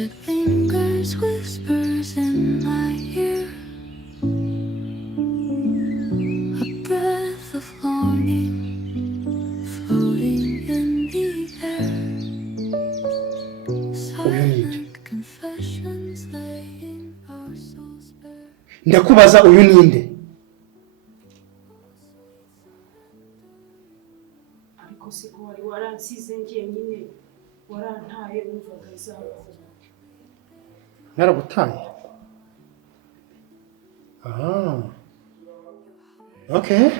it lingers, whispers in my ear. A breath of longing floating in the air. Silent confessions laying our souls bare. Ndakubaza uyu ninde? Ariko se ko wari waransize njyenyine warantaye wumvaga izabaho. Naragutaye. Okay.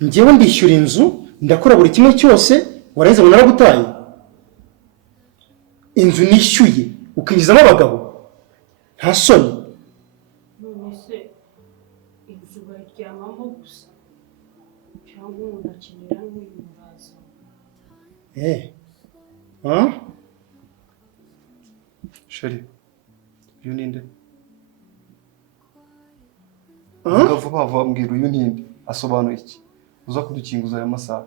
Njyewe ndishyura inzu, ndakora buri kimwe cyose, warenze ngo naragutaye. Inzu nishyuye, ukinjizamo abagabo. Nta soni. None se inzu baryamamo gusa cyangwa umuntu akenera n'uyumuraza. Sheri, uyu ninde? Vuga vuba vuba mbwira uyu ninde? Asobanuye iki? Uza kudukinguza aya masaha.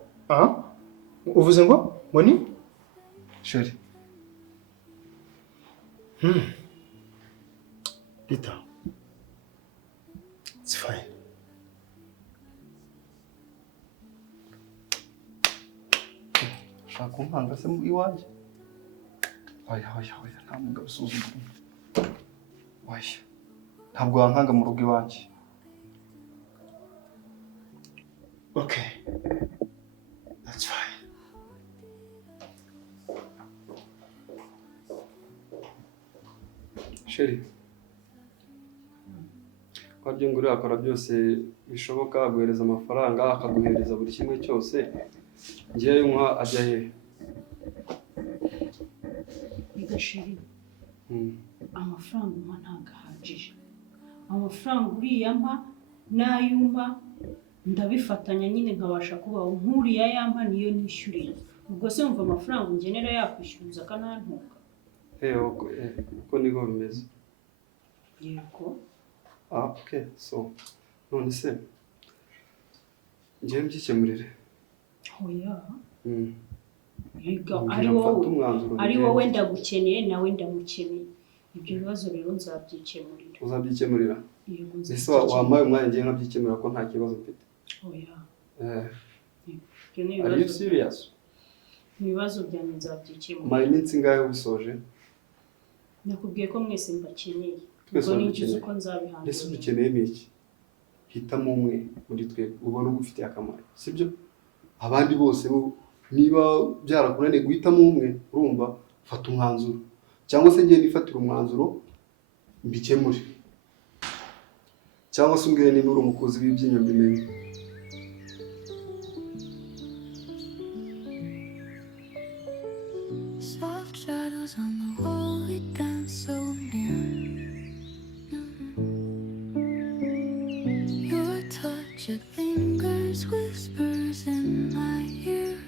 Uvuze ngo ni? Sheri. Rita. It's fine. Shaka kumpanga se iwanjye. Oya, nta mugabo usuzugura. Oya. Ntabwo wankanga mu rugo iwanjye. Okay. That's fine. Sheri. Kwaryo ngo akora byose bishoboka, aguhereza amafaranga, akaguhereza buri kimwe cyose. Ngiye yumwa ajya he? Bigashiri. Amafaranga umpa ntabwo ahagije. Amafaranga uriya mpa n'ayumpa ndabifatanya nyine nkabasha kubaho. Nkuriya yampa niyo nishyuriye. Ubwo se umva amafaranga ungenera yakwishyuza kanantuka. Uko niko bimeze. Yego. Okay, so none se ngiye mbyikemurire. Oya. Yiga ari wowe ndagukeneye nawe ndamukeneye. Ibyo bibazo rero nzabyikemurira. Uzabyikemurira? Yego. Ese wamaye umwanya ngiye nkabyikemurira ko nta kibazo mfite. Oya. Are you serious? Ibibazo byanjye nzabyikemurira. Mara iminsi ngahe ubisoje? Nakubwiye ko mwese mbakeneye. Twese nigeze uko nzabihanga. Ese udukeneye n'iki? Hitamo umwe muri twe ubona ugufitiye akamaro, sibyo? Abandi bose niba byarakunaniye guhitamo umwe, urumva fata umwanzuro. Cyangwa se ngiye nifatira umwanzuro mbikemure. Cyangwa se umbwire niba uri umukozi w'ibyinyo mbimenye. Soft shadows on the wall, we dance so near. Your touch, it lingers, whispers in my ear.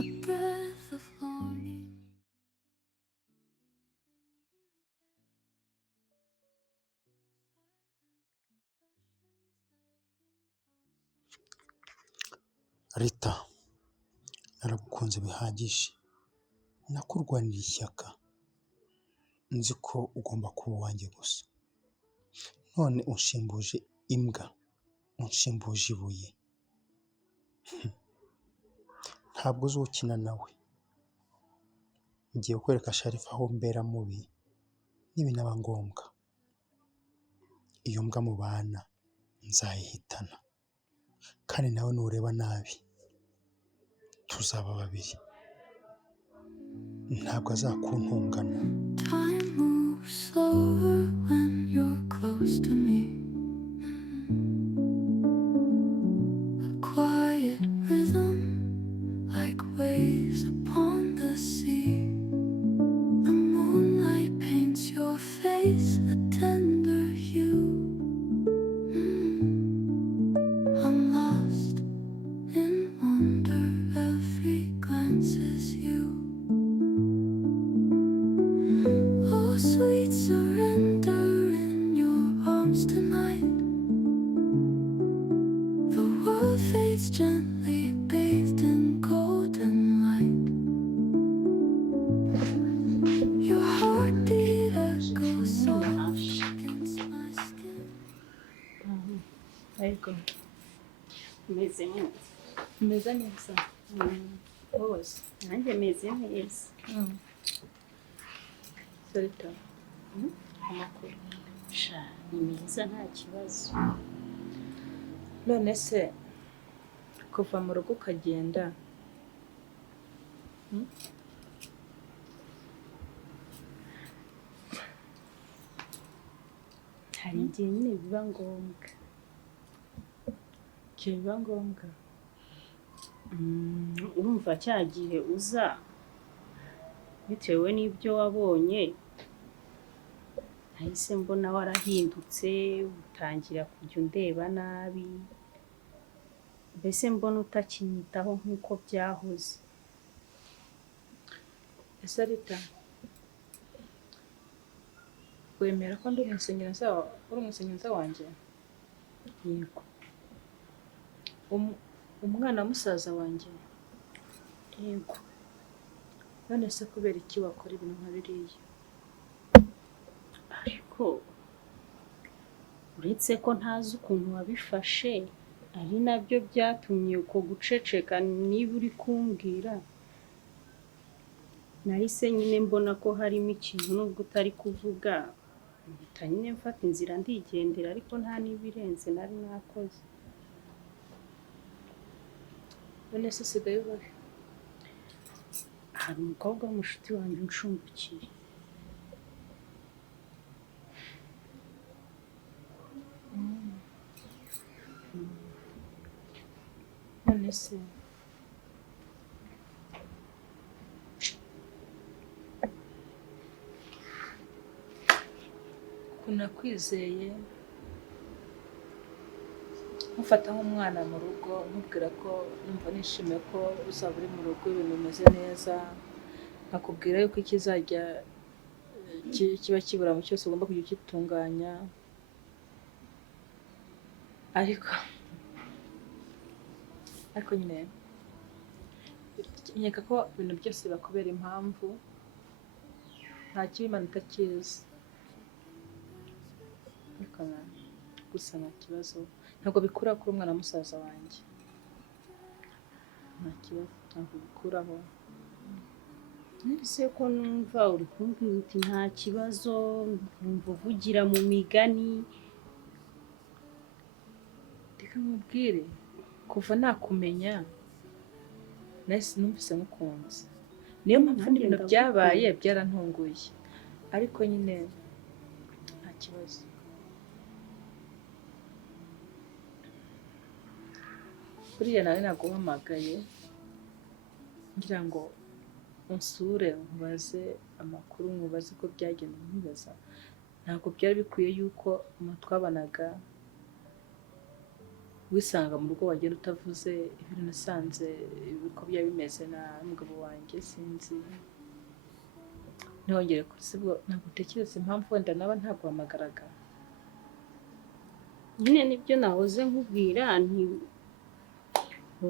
A breath of longing. Rita, naragukunze bihagije. Nakurwanira ishyaka. Nzi ko ugomba kuba uwanjye gusa. None unshimbuje imbwa, unshimbuje ibuye. Ntabwo uzi ukina nawe. Ngiye kwereka Sharifa aho mbera mubi nibinaba ngombwa. Iyo mbwa mubana nzayihitana. Kandi nawe nureba nabi tuzaba babiri. Ntabwo azakuntungana. Time moves slower when you're close to me. A quiet rhythm like waves upon the sea. The moonlight paints your face a tender hue. I'm lost in wonder, every glance is you. Oh, sweet surrender in your arms tonight. The world fades gently, bathed in golden light. umeze neza wowe se nanjye meze neza. Sarita amakuru Sha ni meza nta kibazo. none se kuva mu rugo ukagenda Hari igihe nyine biba ngombwa. igihe biba ngombwa Urumva cya gihe uza bitewe n'ibyo wabonye, nahise mbona warahindutse, utangira kujya undeba nabi, mbese mbona utakinyitaho nk'uko byahoze. ese Rita wemera ko ndi umusengenza wanjye? Yego. Umwana wa musaza wanjye? Yego. none se kubera iki wakora ibintu nka biriya? Ariko uretse ko ntazi ukuntu wabifashe, ari nabyo byatumye uko guceceka niba uri kumbwira, nahise nyine mbona ko harimo ikintu nubwo utari kuvuga, mpita nyine mfata inzira ndigendera, ariko nta n'ibirenze nari nakoze. none se usigaye ubahe? Hari umukobwa w'umushuti wanjye uncumbikiye. none se nakwizeye mufata nk'umwana mu rugo, nkubwira ko numva nishimiye ko uzaba uri mu rugo ibintu bimeze neza, nkakubwira yuko ikizajya kiba kibura mu cyose ugomba kujya ukitunganya, ariko nyine nkeka ko ibintu byose bakubera impamvu, nta kibi Imana itakizi, ariko gusa nta kibazo, ntabwo bikura kuri umwana wa musaza wanjye, nta kibazo, ntabwo bikuraho. Nise ko numva uri kumbwira uti nta kibazo, numva uvugira mu migani. Reka nkubwire, kuva nakumenya nahise numvise mukunze, niyo mpamvu n'ibintu byabaye byarantunguye, ariko nyine nta kibazo. buriya nawe naguhamagaye ngira ngo unsure nkubaze amakuru, nkubaze uko byagenda, nkibaza ntabwo byari bikwiye yuko twabanaga wisanga mu rugo wagenda utavuze ibintu nasanze uko byaba bimeze na mugabo wanjye, sinzi ntihongere sibwo, ntabwo utekereza impamvu wenda naba ntaguhamagaraga. Nyine nibyo nahoze nkubwira, nti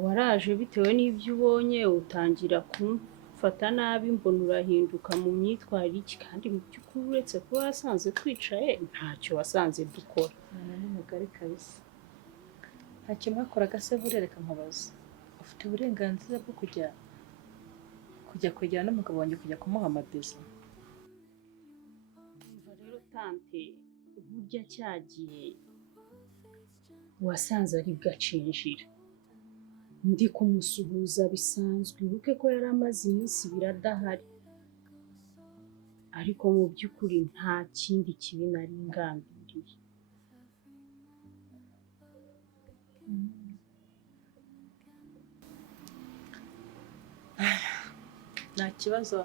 waraje bitewe n'ibyo ubonye utangira kumfata nabi, mbona urahinduka mu myitwarire, kandi mu by'ukuri uretse kuba wasanze twicaye ntacyo wasanze dukora. Ni mugari kabisa, ntacyo mwakoraga se? burereka nkubaza, ufite uburenganzira bwo kujya kwegera n'umugabo wanjye, kujya kumuha amabeza? Umva rero tante, burya cyagiye wasanze ari bwacinjira, ndi kumusuhuza bisanzwe, wibuke ko yari amaze iminsi ibiri adahari, ariko mu by'ukuri nta kindi kibi nari ngambiriye. nta kibazo,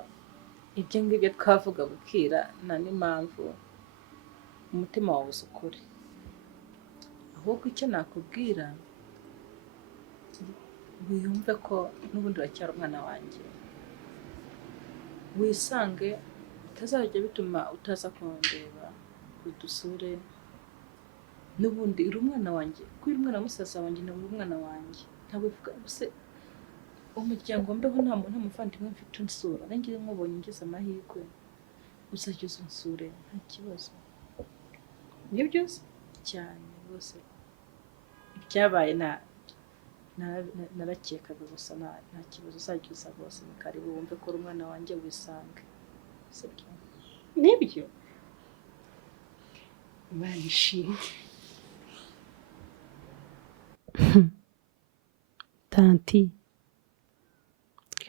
ibyo ngibyo twavuga bukira, nta n'impamvu umutima wawe uzi ukuri, ahubwo icyo nakubwira wiyumve ko n'ubundi uracyari umwana wanjye, wisange utazajya bituma utaza kundeba udusure, n'ubundi uri umwana wanjye, ko uri umwana wa musaza wanjye nawe uri umwana wanjye, ntabwo bivuga se umuryango mbeho nta muvandimwe mfite unsura, nanjye nkubonye ngize amahirwe uzajya unsure nta kibazo. Nibyo byose cyane rwose ibyabaye narakekaga gusa nta kibazo uzagiza rwose ni karibu wumve ko uri umwana wanjye wisange sibyo nibyo barishimye tanti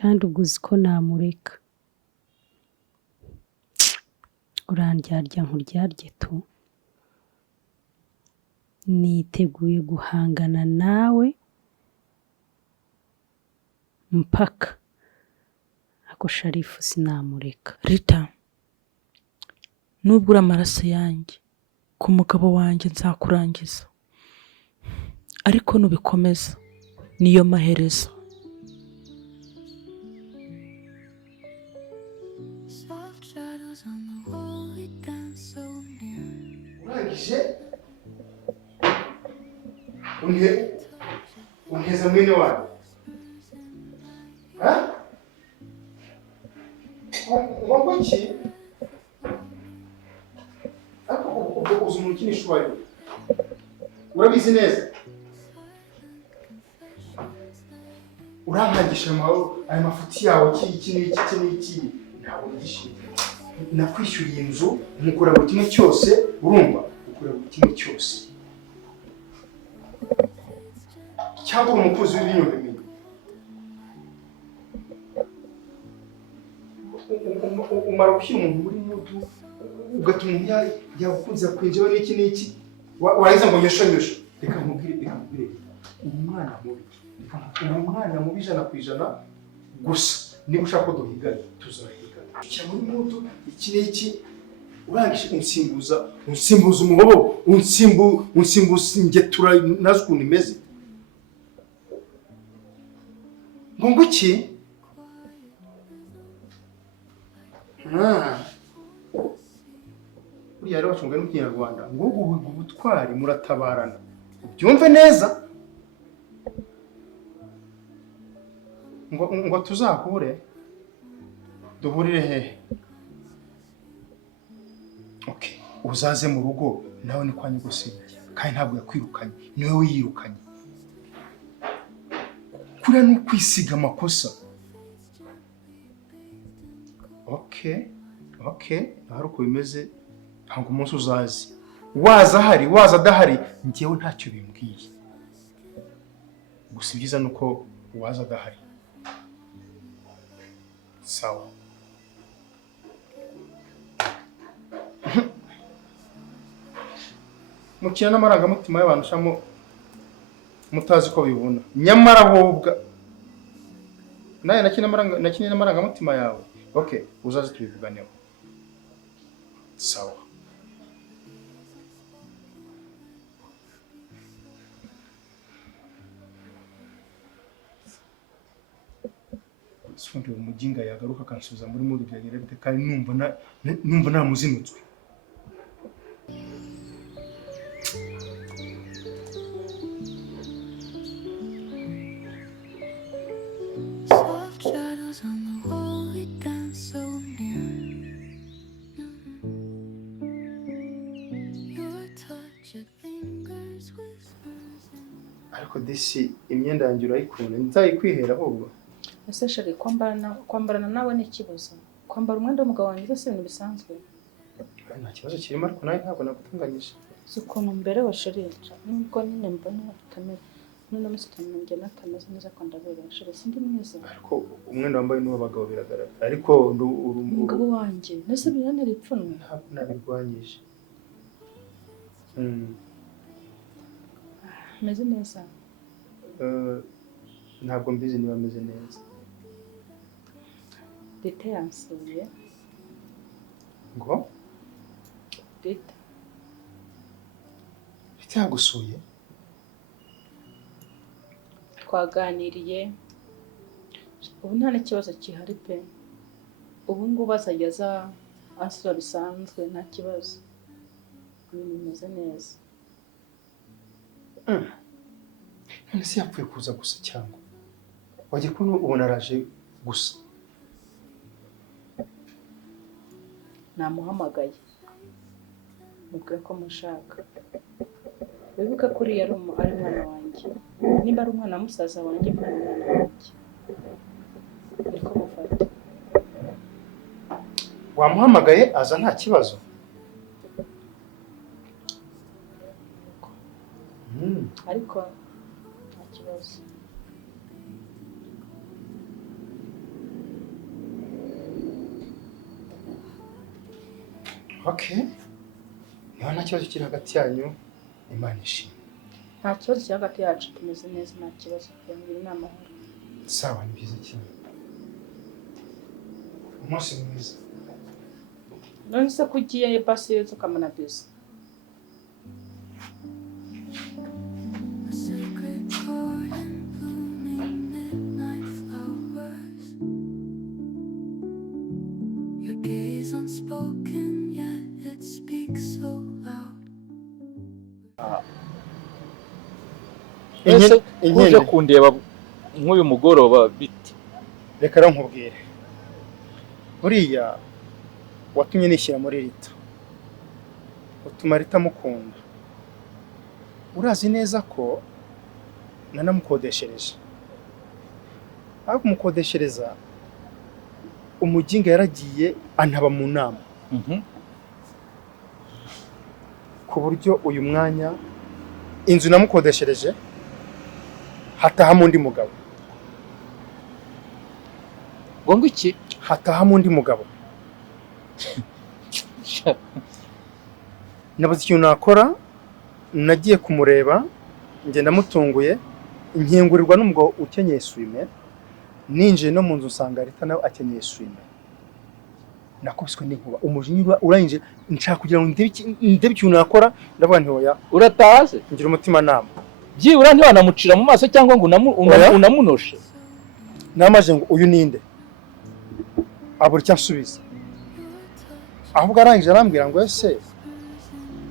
kandi ubwo uzi ko namureka urandyarya nkuryarye tu niteguye guhangana nawe mpaka ako Sharifu sinamureka. Rita nubwo uri amaraso yanjye ku mugabo wanjye nzakurangiza ariko nubikomeza niyo maherezo. Soft shadows on the wall, we dance so near. urangije unteza mwene wanyu ngo iki ariko ubwo uzi umuntu ukinisha uwo ari we urabizi neza urankangisha aya mafuti yawe iki n'iki ntabwo ndishimye nakwishyuriye inzu mukora buri kimwe cyose urumva ukora buri kimwe cyose cyangwa umukozi w'ibinyobwa umara gushyira umuntu muri mudu ugatuma umuntu yagukunze kwinjira n'iki warangiza ngo nyoshe reka nkubwire uwo mwana mubi ijana ku ijana gusa niba ushaka ko duhigana tuzahigana ushyira muri mudu iki n'iki urangije unsimbuza umuhobo unsimbuza ingetura nazi ukuntu imeze ngo iki buriya rero bacunga no mu Kinyarwanda ngo ubuhiga ubutwari muratabarana ubyumve neza ngo tuzahure duhurire hehe okay uzaze mu rugo nawe ni kwa nyogosenge kandi ntabwo yakwirukanye niwe wiyirukanye kuriya ni ukwisiga amakosa okay ahari uko bimeze ntabwo umunsi uzazi waza ahari waza adahari njyewe ntacyo bimbwiye gusa ibyiza ni uko waza adahari sawa mukina n'amarangamutima y'abantu ushamo mutazi ko bibona nyamara ahubwa naye nakinnye n'amarangamutima yawe okay uzaze tubivuganeho sawa Sundi umujinga yagaruka akansubiza muri mudu byagira bite kandi numva namuzinutswe Soft shadows on the wall, we dance so near. Your touch, your fingers whispers in ariko disi imyenda yanjye urayikunda nzayikwihera ahubwo ese shari kwambarana nawe ni ikibazo kwambara umwenda w'umugabo wanjye byose ibintu bisanzwe nta kibazo kirimo ariko nawe ntabwo nagutunganyije si ukuntu mbere washarinja nubwo nyine mbona utameze none musitani njye natameze neza ko ndabereye shari sindi mwiza ariko umwenda wambaye n'uw'abagabo biragaragara ariko umugabo wanjye nese biranera ipfunwe ntabwo nabirwanyije meze neza ntabwo mbizi niba ameze neza Dete yansuye ngo Dete yagusuye twaganiriye ubu nta n'ikibazo gihari pe ubu ngubu azajya aza asura bisanzwe nta kibazo ibintu bimeze neza none se yapfuye kuza gusa cyangwa wajya kubona ubona araje gusa namuhamagaye mubwira ko mushaka wibuke ko uriya ari umwana wanjye, nimba ari umwana wa musaza wanjye mba ari umwana wanjye, niko mufata. wamuhamagaye aza nta kibazo. Ariko nta kibazo. Okay, niba nta kibazo kiri hagati yanyu, Imana ishimwe. Nta kibazo kiri hagati yacu, tumeze neza, nta kibazo, twemera inama hano. Sawa, ni byiza cyane. Umunsi mwiza. None se ko ugiye basi yo tukamana byose? A secret garden blooming midnight flowers. Your gaze unspoken, yet it speaks so loud. Ese uje Inkende. kundeba nk'uyu mugoroba biti? Reka rero nkubwire. Buriya watumye nishyira muri Rita. Utuma Rita mukunda. Urazi neza ko nanamukodeshereje. Aho kumukodeshereza umuginga yaragiye antaba mu nama. Ku buryo uyu mwanya inzu namukodeshereje hatahamo undi mugabo. Ngo iki? Hatahamo undi mugabo. Nabuze ikintu nakora, nagiye kumureba, ngenda mutunguye, inkingurirwa n'umugabo ukenyeye swime, ninjiye no mu nzu usanga Rita nawe akenyeye swime. Nakubiswe n'inkuba, umujinya urayinje, nshaka kugira ngo ndebe ikintu nakora, ndavuga nti oya, Urataze? ngira umutima nama. Byibura ntiwanamucira mu maso cyangwa ngo unamunoshe? Namaje ngo uyu ninde? Abura icyo ansubiza. Ahubwo arangije arambwira ngo ese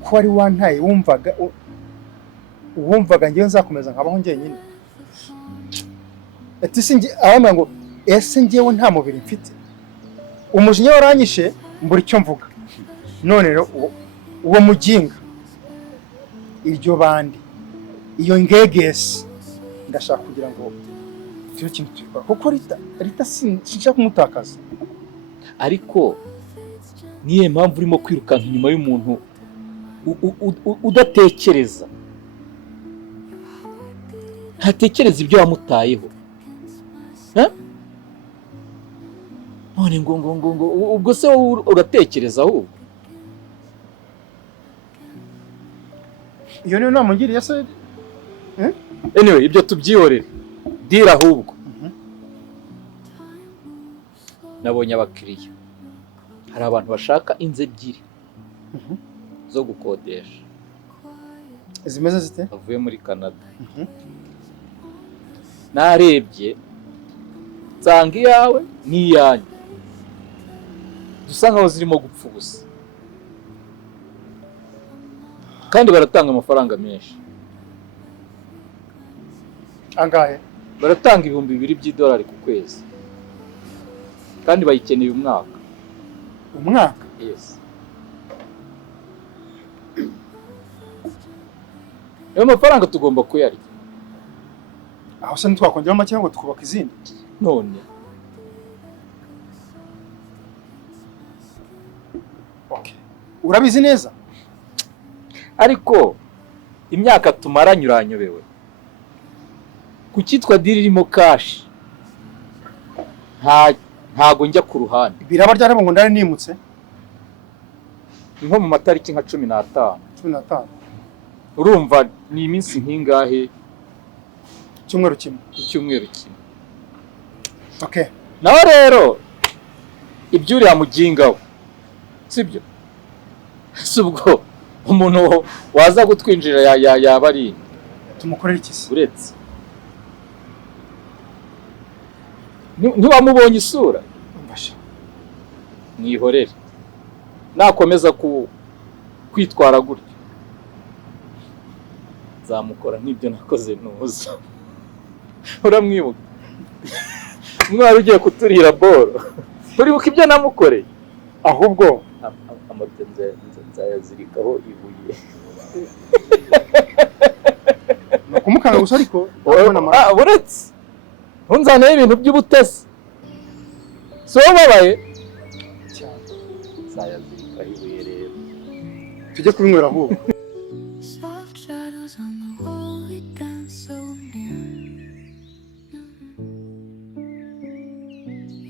ko ari wantaye wumvaga ngewe nzakomeza nkabaho njyenyine. Ati singi arambwira ngo ese ngewe nta mubiri mfite. Umujinya waranyishe mbura icyo mvuga. None rero uwo muginga iryo bandi iyo ngegesi ndashaka kugira ngo cyo kintu twikora kuko Rita sinshaka kumutakaza. Ariko niye mpamvu urimo kwirukanka inyuma y'umuntu udatekereza, ntatekereza ibyo wamutayeho. None ngo ubwo se wowe uratekereza ahubwo? Iyo niyo nama ngiriye se. Anyway, ibyo tubyihorere. Dira ahubwo. Nabonye abakiriya. Hari abantu bashaka inzu ebyiri zo gukodesha. Zimeze zite? Bavuye muri Canada. Narebye nsanga iyawe n'iyanyu dusa nkaho zirimo gupfa ubusa, kandi baratanga amafaranga menshi. Angahe? Baratanga $2,000 by'idolari ku kwezi, kandi bayikeneye umwaka. Umwaka? Yes. Ayo mafaranga tugomba kuyarya. Aho se ntitwakongera make ngo tukubaka izindi? None Okay. Urabizi neza? ariko imyaka tumaranye uranyobewe. Ku cyitwa diri irimo cash ntago njya ku ruhande. Biraba ryarabo ngo ndari nimutse? Nko mu matariki nka 15. 15. Urumva ni iminsi nkingahe? Cyumweru kimwe. Icyumweru kimwe. Okay. Naho rero ibyuriya mugingaho sibyo? Subwo umuntu waza gutwinjira yaba ari tumukorera iki se? Uretse ntiwamubonye isura? Mbasha. Mwihorere. Nakomeza kwitwara gutyo zamukora nk'ibyo nakoze nuza. Uramwibuka? Mwari ugiye kuturira boro. Uribuka ibyo namukoreye? Ahubwo amatenze nzayazirikaho ibuye. ni ukumukanga gusa ariko ndabona amaraso. uretse ntunzaneho ibintu by'ubutesi si wowe ubabaye zayazirikaho ibuye rero tujye kubinywera ahubwo. Soft shadows on the wall, we dance so near.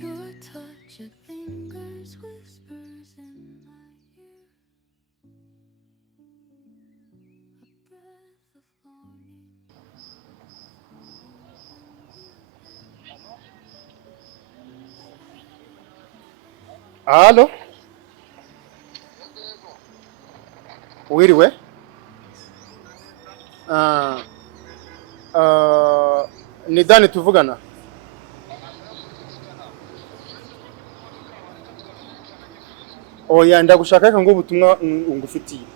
Your touch, it lingers, whispers in my ear. A breath of longing. Halo? Wiriwe? Ni Dani tuvugana? Oya ndagushaka reka ngo ubutumwa ngufitiye.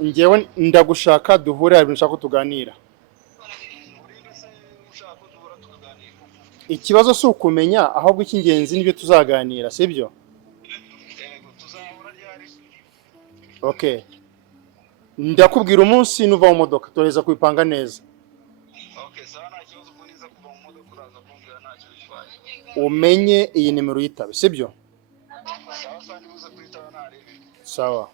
Njyewe ndagushaka duhure hari ibintu nshaka ko tuganira. Ikibazo si ukumenya ahubwo icy'ingenzi nibyo tuzaganira sibyo? Okay. Ndakubwira umunsi nuva mu modoka toreza kwipanga neza. Umenye iyi nimero yitabe sibyo? Sawa.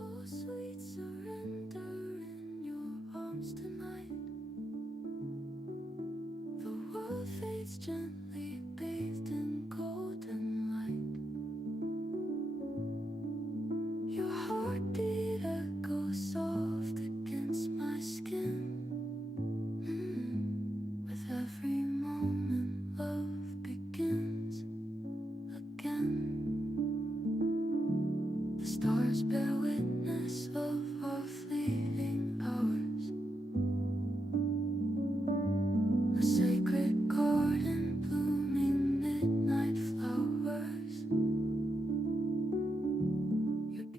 Oh, sweet surrender in your arms tonight. The world fades gently, bathed in golden light. Your heartbeat echoes soft against my skin. With every moment, love begins again. The stars bear witness of